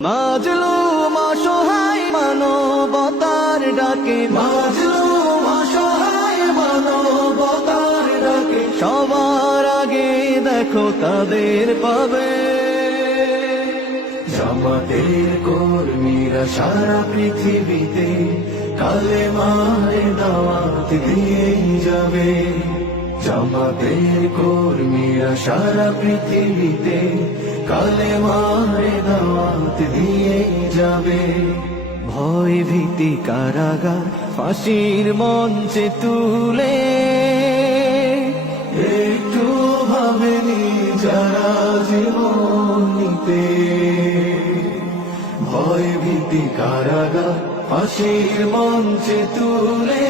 মাজলুম অসহায় মানবতার ডাকে, মাজলুম অসহায় মানবতার ডাকে, সবার আগে দেখো তাদের পাবে। জামাতের কর্মীরা সারা পৃথিবীতে কালেমার দাওয়াত দিয়েই যাবে। জামাতের কর্মীরা সারা পৃথিবীতে কালেমার দাওয়াত দিয়েই যাবে। ভয় ভীতি কারাগার ফাঁসির মঞ্চে তুলে একটু ভাবেনি যারা জীবন নিতে। ভয় ভীতি কারাগার ফাঁসির মঞ্চে তুলে